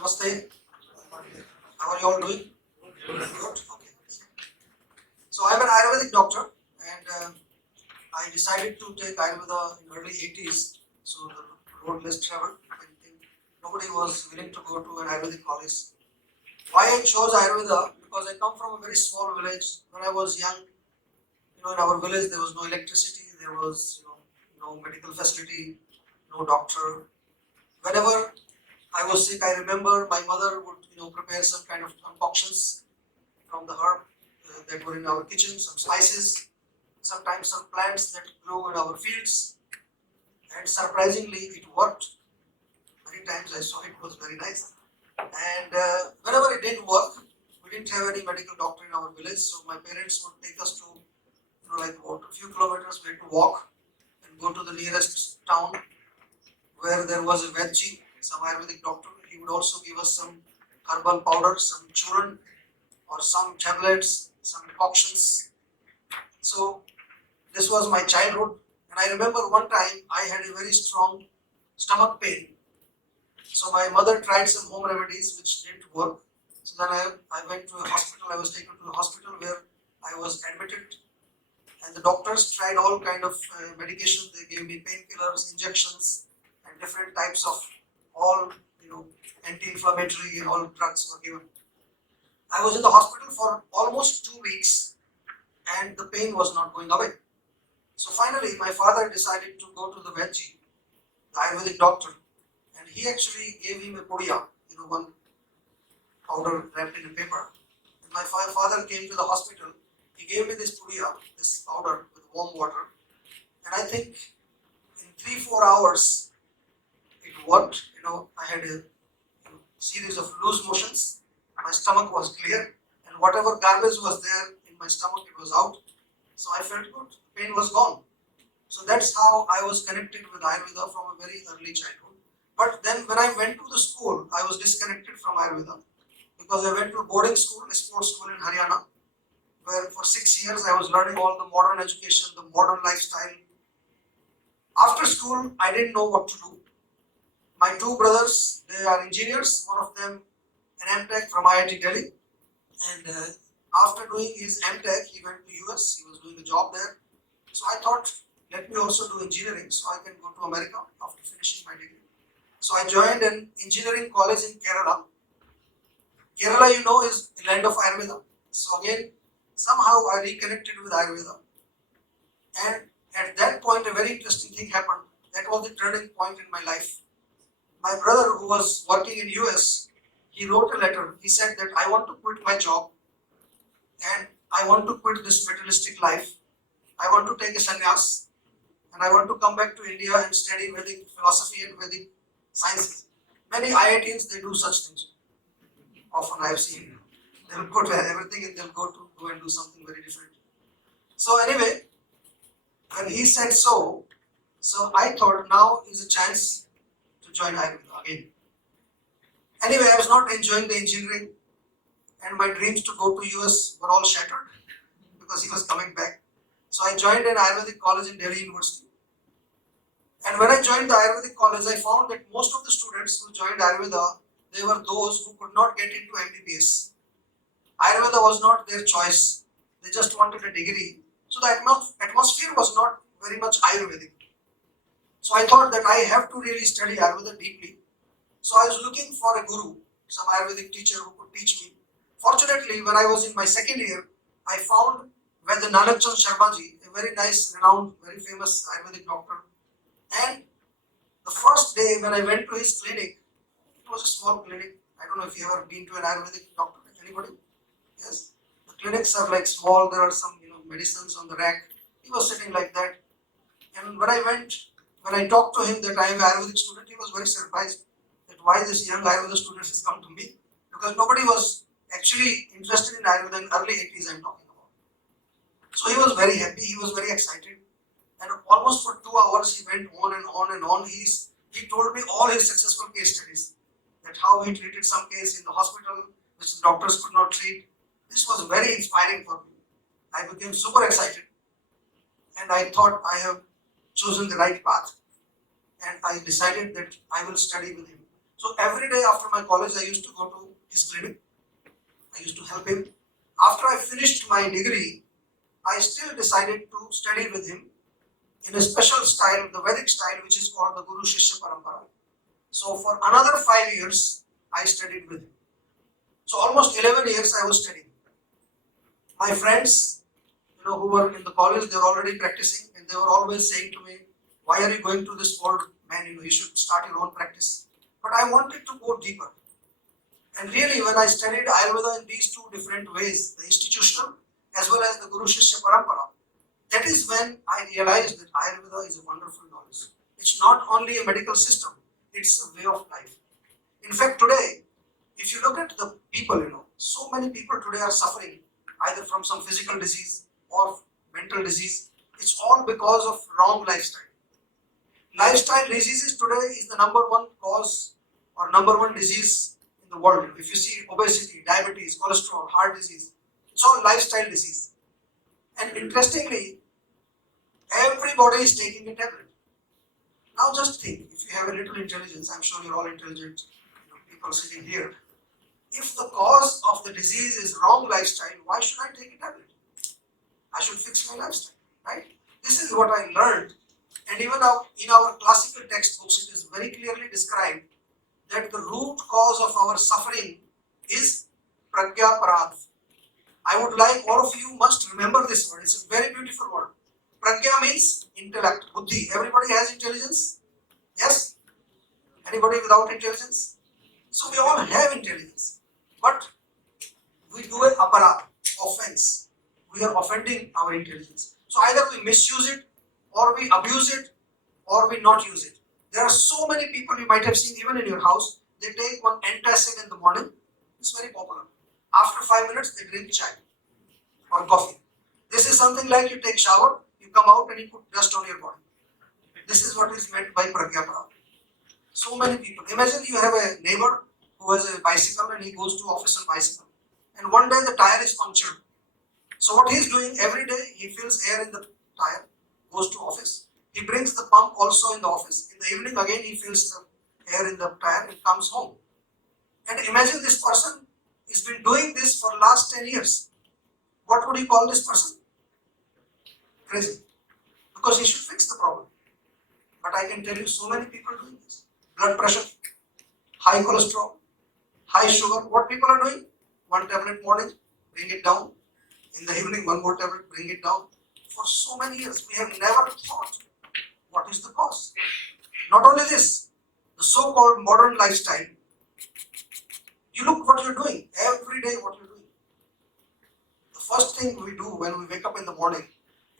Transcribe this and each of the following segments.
Namaste. How are you all doing? Good. Okay. So I'm an Ayurvedic doctor, and I decided to take Ayurveda in early 80s. So the road less traveled. Nobody was willing to go to an Ayurvedic college. Why I chose Ayurveda? Because I come from a very small village. When I was young, in our village there was no electricity, there was no medical facility, no doctor. Whenever I was sick, I remember my mother would prepare some kind of concoctions from the herb that were in our kitchen, some spices, sometimes some plants that grow in our fields, and surprisingly it worked. Many times I saw it was very nice. And whenever it didn't work, we didn't have any medical doctor in our village, so my parents would take us to like about a few kilometers we had to walk and go to the nearest town where there was a veggie, some Ayurvedic doctor. He would also give us some herbal powder, some churn or some tablets, some concoctions. So this was my childhood, and I remember one time I had a very strong stomach pain. So my mother tried some home remedies which didn't work. So then I went to a hospital. I was taken to a hospital where I was admitted, and the doctors tried all kind of medication. They gave me painkillers, injections, and different types of all anti-inflammatory and all drugs were given. I was in the hospital for almost 2 weeks, and the pain was not going away. So finally, my father decided to go to the veggie, the Ayurvedic doctor, and he actually gave him a podiya, one powder wrapped in a paper. And my father came to the hospital. He gave me this podiya, this powder with warm water, and I think in 3-4 hours it worked. I had a series of loose motions. My stomach was clear, and whatever garbage was there in my stomach, it was out. So I felt good. Pain was gone. So that's how I was connected with Ayurveda from a very early childhood. But then when I went to the school, I was disconnected from Ayurveda because I went to a boarding school, a sports school in Haryana, where for 6 years I was learning all the modern education, the modern lifestyle. After school, I didn't know what to do. My two brothers, they are engineers, one of them an MTech from IIT Delhi, and after doing his MTech, he went to US, he was doing a job there. So I thought, let me also do engineering so I can go to America after finishing my degree. So I joined an engineering college in Kerala. Kerala, is the land of Ayurveda. So again, somehow I reconnected with Ayurveda. And at that point, a very interesting thing happened. That was the turning point in my life. My brother, who was working in US, he wrote a letter. He said that I want to quit my job and I want to quit this materialistic life. I want to take a sannyas and I want to come back to India and study Vedic philosophy and Vedic sciences. Many IITians, they do such things. Often I have seen. They'll quit everything and they'll go and do something very different. So anyway, when he said so I thought now is a chance to join Ayurveda again. Anyway, I was not enjoying the engineering, and my dreams to go to US were all shattered because he was coming back. So I joined an Ayurvedic college in Delhi University. And when I joined the Ayurvedic college, I found that most of the students who joined Ayurveda, they were those who could not get into MBBS. Ayurveda was not their choice. They just wanted a degree. So the atmosphere was not very much Ayurvedic. So I thought that I have to really study Ayurveda deeply. So I was looking for a guru, some Ayurvedic teacher who could teach me. Fortunately, when I was in my second year, I found Ved Nanakchand Sharmaji, a very nice, renowned, very famous Ayurvedic doctor. And the first day when I went to his clinic, it was a small clinic. I don't know if you have ever been to an Ayurvedic doctor. Anybody? Yes. The clinics are like small. There are some medicines on the rack. He was sitting like that. And when I talked to him that I am an Ayurvedic student, he was very surprised that why this young Ayurveda student has come to me, because nobody was actually interested in Ayurveda in early 80s I'm talking about. So he was very happy, he was very excited, and almost for 2 hours he went on and on and on. He told me all his successful case studies, that how he treated some case in the hospital which the doctors could not treat. This was very inspiring for me. I became super excited and I thought I have chosen the right path, and I decided that I will study with him. So every day after my college, I used to go to his clinic. I used to help him. After I finished my degree, I still decided to study with him in a special style, the Vedic style, which is called the Guru Shishya Parampara. So for another 5 years, I studied with him. So almost 11 years I was studying. My friends, who were in the college, they were already practicing, and they were always saying to me, "Why are you going to this old man? You should start your own practice." But I wanted to go deeper. And really, when I studied Ayurveda in these two different ways, the institutional as well as the Guru Shishya Parampara, that is when I realized that Ayurveda is a wonderful knowledge. It's not only a medical system, it's a way of life. In fact, today, if you look at the people, so many people today are suffering either from some physical disease or mental disease. It's all because of wrong lifestyle. Lifestyle diseases today is the number one cause or number one disease in the world. If you see obesity, diabetes, cholesterol, heart disease, it's all lifestyle disease. And interestingly, everybody is taking a tablet. Now just think, if you have a little intelligence, I'm sure you're all intelligent people sitting here. If the cause of the disease is wrong lifestyle, why should I take a tablet? I should fix my lifestyle, right? This is what I learned. And even in our classical textbooks, it is very clearly described that the root cause of our suffering is pragya parad. I would like all of you must remember this word. It's a very beautiful word. Pragya means intellect, buddhi. Everybody has intelligence? Yes? Anybody without intelligence? So we all have intelligence. But we do an aparad, offense. We are offending our intelligence. So either we misuse it, or we abuse it, or we not use it. There are so many people you might have seen even in your house. They take one antacid in the morning. It's very popular. After 5 minutes, they drink chai or coffee. This is something like you take shower, you come out and you put dust on your body. This is what is meant by pragya parad. So many people. Imagine you have a neighbor who has a bicycle and he goes to office on bicycle. And one day the tire is punctured. So what he is doing every day, he fills air in the tire, goes to office. He brings the pump also in the office. In the evening again he fills the air in the tire and comes home. And imagine this person has been doing this for last 10 years. What would you call this person? Crazy. Because he should fix the problem. But I can tell you so many people doing this. Blood pressure, high cholesterol, high sugar. What people are doing? One tablet morning, bring it down. In the evening, one more tablet, bring it down. For so many years, we have never thought what is the cause. Not only this, the so-called modern lifestyle. You look what you're doing, every day what you're doing. The first thing we do when we wake up in the morning,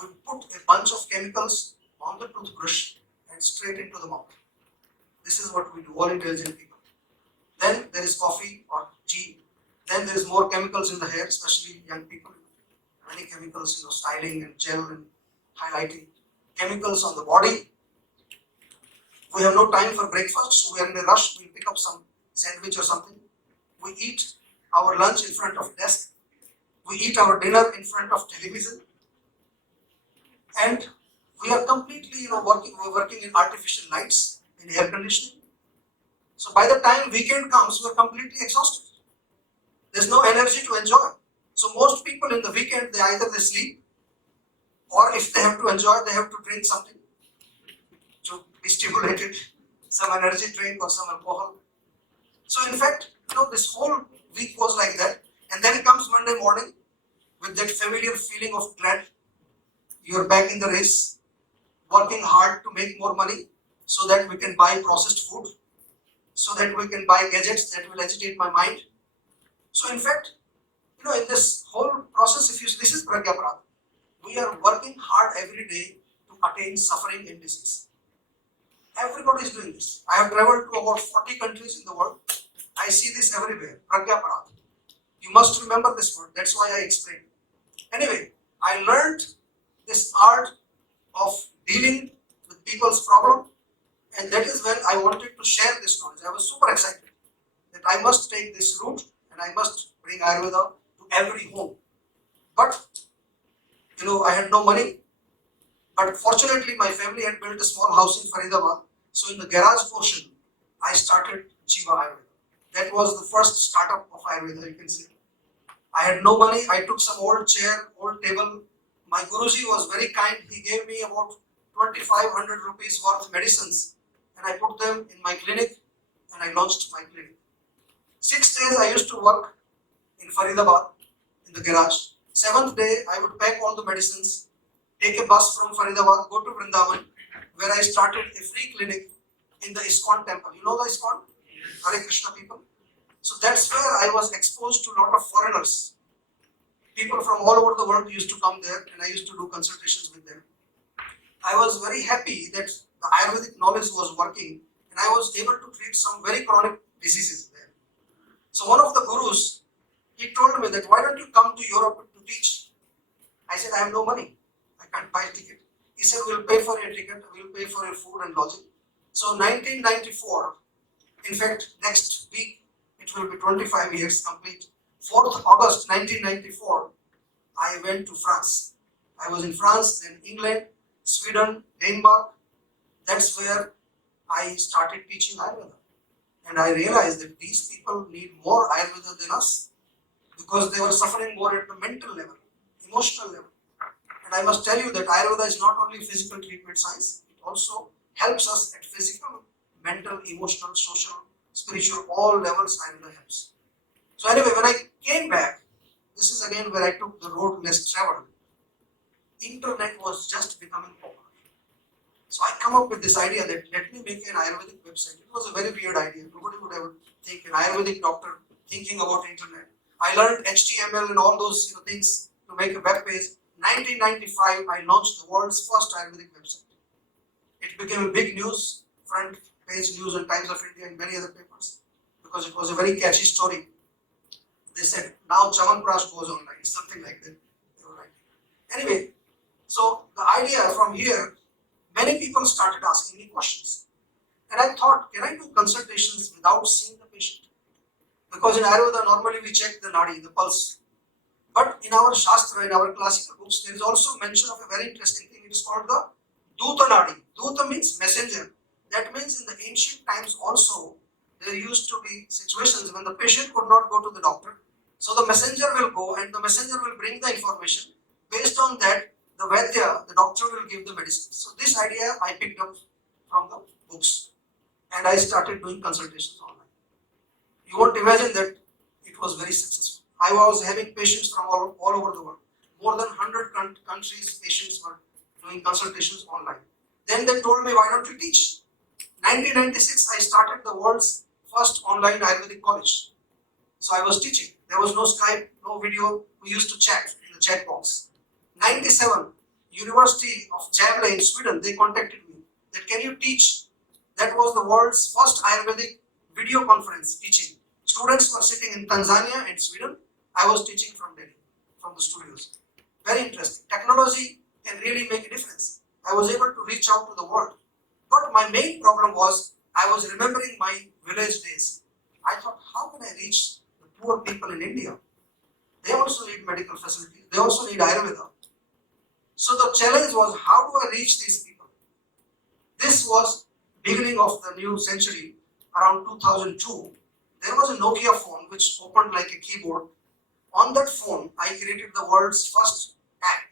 we put a bunch of chemicals on the toothbrush and straight into the mouth. This is what we do, all intelligent people. Then there is coffee or tea. Then there is more chemicals in the hair, especially young people. Many chemicals, styling and gel and highlighting. Chemicals on the body. We have no time for breakfast, so we are in a rush. We pick up some sandwich or something. We eat our lunch in front of desk. We eat our dinner in front of television. And we are completely, working in artificial lights, in air conditioning. So by the time weekend comes, we are completely exhausted. There's no energy to enjoy. So most people in the weekend, either they sleep, or if they have to enjoy, they have to drink something to be stimulated, some energy drink or some alcohol. So in fact, this whole week goes like that, and then comes Monday morning with that familiar feeling of dread. You're back in the race, working hard to make more money so that we can buy processed food, so that we can buy gadgets that will agitate my mind. So in fact, in this whole process, this is pragya parad. We are working hard every day to attain suffering and disease. Everybody is doing this. I have traveled to about 40 countries in the world. I see this everywhere, pragya parad. You must remember this word, that's why I explained. Anyway, I learned this art of dealing with people's problem, and that is when I wanted to share this knowledge. I was super excited that I must take this route and I must bring Ayurveda to every home. But, I had no money. But fortunately, my family had built a small house in Faridabad. So in the garage portion, I started Jiva Ayurveda. That was the first startup of Ayurveda, you can say. I had no money. I took some old chair, old table. My Guruji was very kind. He gave me about 2,500 rupees worth medicines, and I put them in my clinic, and I launched my clinic. 6 days I used to work in Faridabad in the garage. 7th day I would pack all the medicines, take a bus from Faridabad, go to Vrindavan, where I started a free clinic in the ISKCON temple. You know the ISKCON? Hare Krishna people. So that's where I was exposed to a lot of foreigners. People from all over the world used to come there, and I used to do consultations with them. I was very happy that the Ayurvedic knowledge was working, and I was able to treat some very chronic diseases there. So one of the gurus, he told me that, why don't you come to Europe to teach? I said, I have no money. I can't buy a ticket. He said, we'll pay for your ticket, we'll pay for your food and lodging. So 1994, in fact, next week, it will be 25 years complete. 4th August 1994, I went to France. I was in France, then England, Sweden, Denmark. That's where I started teaching Ayurveda. And I realized that these people need more Ayurveda than us, because they were suffering more at the mental level, emotional level. And I must tell you that Ayurveda is not only physical treatment science, it also helps us at physical, mental, emotional, social, spiritual, all levels Ayurveda helps. So anyway, when I came back, this is again where I took the road less traveled. Internet was just becoming popular. So I come up with this idea that let me make an Ayurvedic website. It was a very weird idea. Nobody would ever think an Ayurvedic doctor thinking about internet. I learned HTML and all those things to make a web page. 1995, I launched the world's first Ayurvedic website. It became a big news, front page news in Times of India and many other papers, because it was a very catchy story. They said, now Chyawanprash goes online, something like that. They were writing. Anyway, so the idea from here, many people started asking me questions. And I thought, can I do consultations without seeing the patient? Because in Ayurveda, normally we check the nadi, the pulse. But in our Shastra, in our classical books, there is also mention of a very interesting thing. It is called the Duta nadi. Duta means messenger. That means in the ancient times also, there used to be situations when the patient could not go to the doctor. So the messenger will go and the messenger will bring the information. Based on that, the Vaidya, the doctor, will give the medicine. So this idea I picked up from the books, and I started doing consultations online. You won't imagine that it was very successful. I was having patients from all over the world. More than 100 countries, patients were doing consultations online. Then they told me, why don't you teach? 1996, I started the world's first online Ayurvedic college. So I was teaching. There was no Skype, no video. We used to chat in the chat box. 97, University of Gävle in Sweden, they contacted me that can you teach? That was the world's first Ayurvedic video conference teaching. Students were sitting in Tanzania and Sweden. I was teaching from Delhi, from the studios. Very interesting. Technology can really make a difference. I was able to reach out to the world. But my main problem was I was remembering my village days. I thought, how can I reach the poor people in India? They also need medical facilities. They also need Ayurveda. So the challenge was, how do I reach these people? This was beginning of the new century, around 2002. There was a Nokia phone which opened like a keyboard. On that phone, I created the world's first app.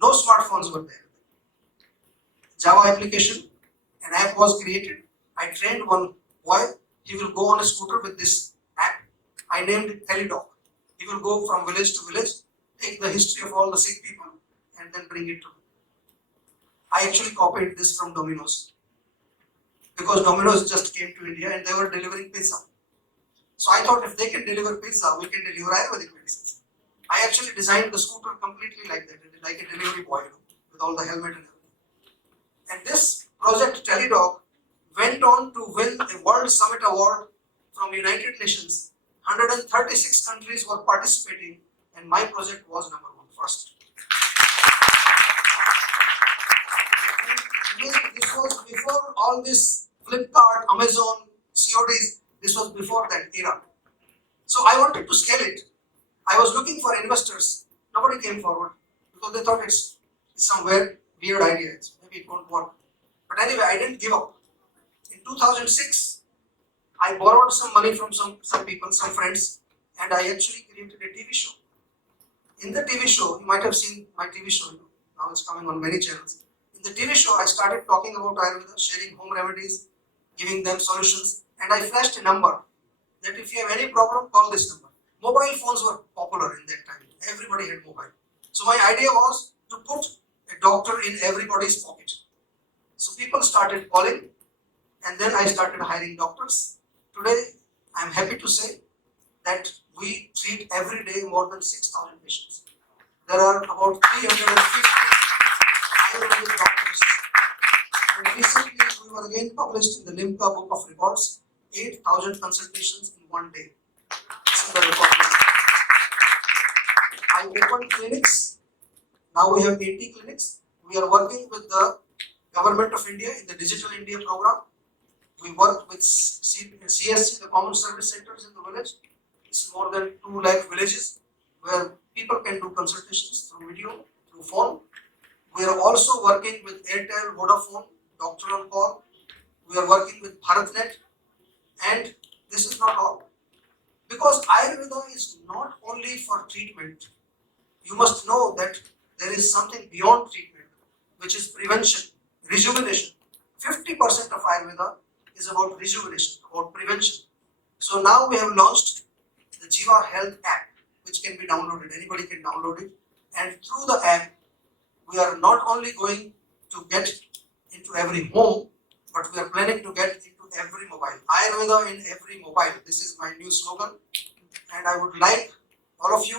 No smartphones were there. Java application, an app was created. I trained one boy. He will go on a scooter with this app. I named it TeleDoc. He will go from village to village, take the history of all the sick people, and then bring it to me. I actually copied this from Domino's, because Domino's just came to India and they were delivering pizza. So I thought if they can deliver pizza, we can deliver Ayurvedic medicines. I actually designed the scooter completely like that, like a delivery boy, with all the helmet and everything. And this project TeleDoc went on to win a World Summit Award from United Nations. 136 countries were participating, and my project was number one, first. This was before all this Flipkart, Amazon, CODs. This was before that era. So I wanted to scale it. I was looking for investors. Nobody came forward because they thought it's somewhere weird idea. Maybe it won't work. But anyway, I didn't give up. In 2006, I borrowed some money from some people, some friends, and I actually created a TV show. In the TV show, you might have seen my TV show, now it's coming on many channels. In the TV show, I started talking about Ayurveda, sharing home remedies, giving them solutions, and I flashed a number that if you have any problem, call this number. Mobile phones were popular in that time. Everybody had mobile. So my idea was to put a doctor in everybody's pocket. So people started calling, and then I started hiring doctors. Today, I'm happy to say that we treat every day more than 6,000 patients. There are about 350 Ayurvedic doctors. And recently, we were again published in the Limca Book of Records, 8,000 consultations in one day. This is the record. I opened clinics. Now we have 80 clinics. We are working with the Government of India in the Digital India program. We work with CSC, the Common Service Centers in the village. It's more than 2 lakh villages where people can do consultations through video, through phone. We are also working with Airtel, Vodafone, Doctor on Call. We are working with BharatNet, and this is not all. Because Ayurveda is not only for treatment. You must know that there is something beyond treatment, which is prevention, rejuvenation. 50% of Ayurveda is about rejuvenation, about prevention. So now we have launched the Jiva Health app, which can be downloaded. Anybody can download it. And through the app, we are not only going to get into every home, but we are planning to get into every mobile. Ayurveda in every mobile. This is my new slogan. And I would like all of you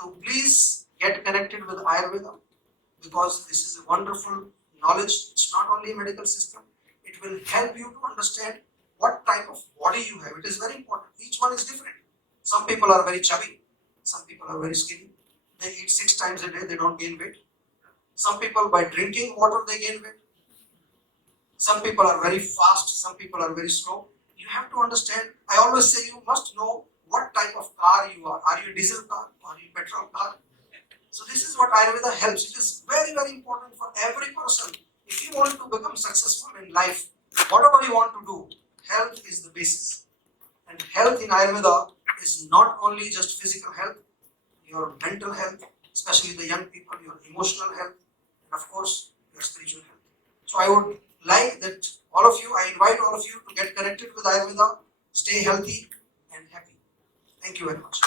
to please get connected with Ayurveda, because this is a wonderful knowledge. It's not only a medical system. It will help you to understand what type of body you have. It is very important. Each one is different. Some people are very chubby. Some people are very skinny. They eat 6 times a day. They don't gain weight. Some people, by drinking water, they gain weight. Some people are very fast. Some people are very slow. You have to understand. I always say you must know what type of car you are. Are you a diesel car? Are you a petrol car? So this is what Ayurveda helps. It is very, very important for every person. If you want to become successful in life, whatever you want to do, health is the basis. And health in Ayurveda is not only just physical health, your mental health, especially the young people, your emotional health, and of course, your spiritual health. So I would like that I invite all of you to get connected with Ayurveda, stay healthy and happy. Thank you very much.